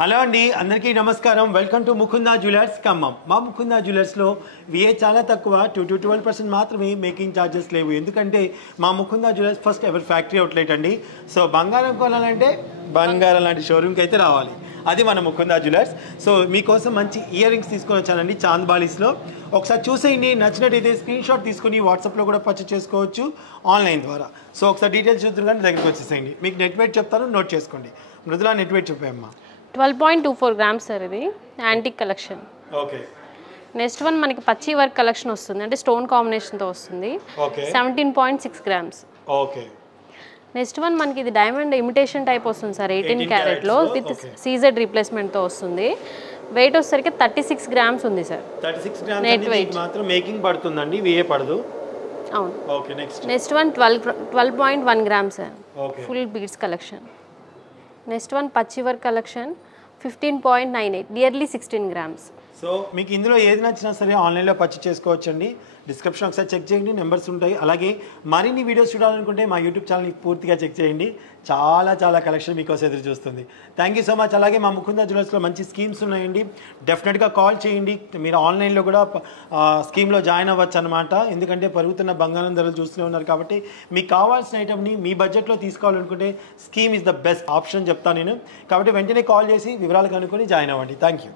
Hello అండి, అందరికీ నమస్కారం. Welcome to Mukunda jewellers Khammam. మా ముకుందా జ్యువెలర్స్లో విఏ చాలా తక్కువ, 2-12% మాత్రమే మేకింగ్ ఛార్జెస్ లేవు. ఎందుకంటే మా Mukunda jewellers first ever factory outlet అండి. సో బంగారం కొనాలంటే బంగారం లాంటి షోరూమ్కి అయితే రావాలి. అది మన ముకుందా జ్యువెలర్స్. సో మీకోసం మంచి ఇయర్ రింగ్స్ తీసుకొని వచ్చానండి చాంద్ బాలీస్లో. ఒకసారి చూసేయండి, నచ్చినట్టయితే స్క్రీన్ షాట్ తీసుకుని వాట్సాప్లో కూడా పర్చేస్ చేసుకోవచ్చు ఆన్లైన్ ద్వారా. సో ఒకసారి డీటెయిల్స్ చూద్దరు కానీ దగ్గరికి వచ్చేసేయండి. మీకు నెట్ వెయిట్ చెప్తాను, నోట్ చేసుకోండి. మృదులా నెట్ వెయిట్ చెప్పాయమ్మా. 12.24 grams సార్. ఇది antique collection. Okay. Next one మనకి పచ్చి వర్క్ కలెక్షన్ వస్తుంది, అంటే స్టోన్ కాంబినేషన్తో వస్తుంది. Okay. 17.6 grams. Okay. Next one మనకి ఇది డైమండ్ ఇమిటేషన్ టైప్ వస్తుంది సార్, 18 క్యారెట్లో విత్ సీజెడ్ రీప్లేస్మెంట్తో వస్తుంది. వెయిట్ వచ్చేసరికి 36 grams ఉంది సార్. 36 grams నెట్ వెయిట్ మాత్రం మేకింగ్ పడుతుందండి, విఏ పడదు. అవును. Okay. Next one 12.1 grams sir. Okay. Full beads collection. Next one పచ్చి work collection 15.98, nearly 16 grams. So మీకు ఇందులో ఏది నచ్చినా సరే ఆన్లైన్లో పర్చేస్ చేసుకోవచ్చండి. డిస్క్రిప్షన్ ఒకసారి చెక్ చేయండి, నెంబర్స్ ఉంటాయి. అలాగే మరిన్ని వీడియోస్ చూడాలనుకుంటే మా యూట్యూబ్ ఛానల్ని పూర్తిగా చెక్ చేయండి. చాలా కలెక్షన్ మీకోసం ఎదురు చూస్తుంది. Thank you so much. అలాగే మా ముకుందా జ్యువెలర్స్లో మంచి స్కీమ్స్ ఉన్నాయండి, డెఫినెట్గా కాల్ చేయండి. మీరు ఆన్లైన్లో కూడా స్కీమ్లో జాయిన్ అవ్వచ్చు అనమాట. ఎందుకంటే పెరుగుతున్న బంగారం ధరలు చూస్తూనే ఉన్నారు కాబట్టి మీకు కావాల్సిన ఐటమ్ని మీ బడ్జెట్లో తీసుకోవాలనుకుంటే scheme is the best option చెప్తాను నేను. కాబట్టి వెంటనే కాల్ చేసి వివరాలు కనుక్కొని జాయిన్ అవ్వండి. Thank you.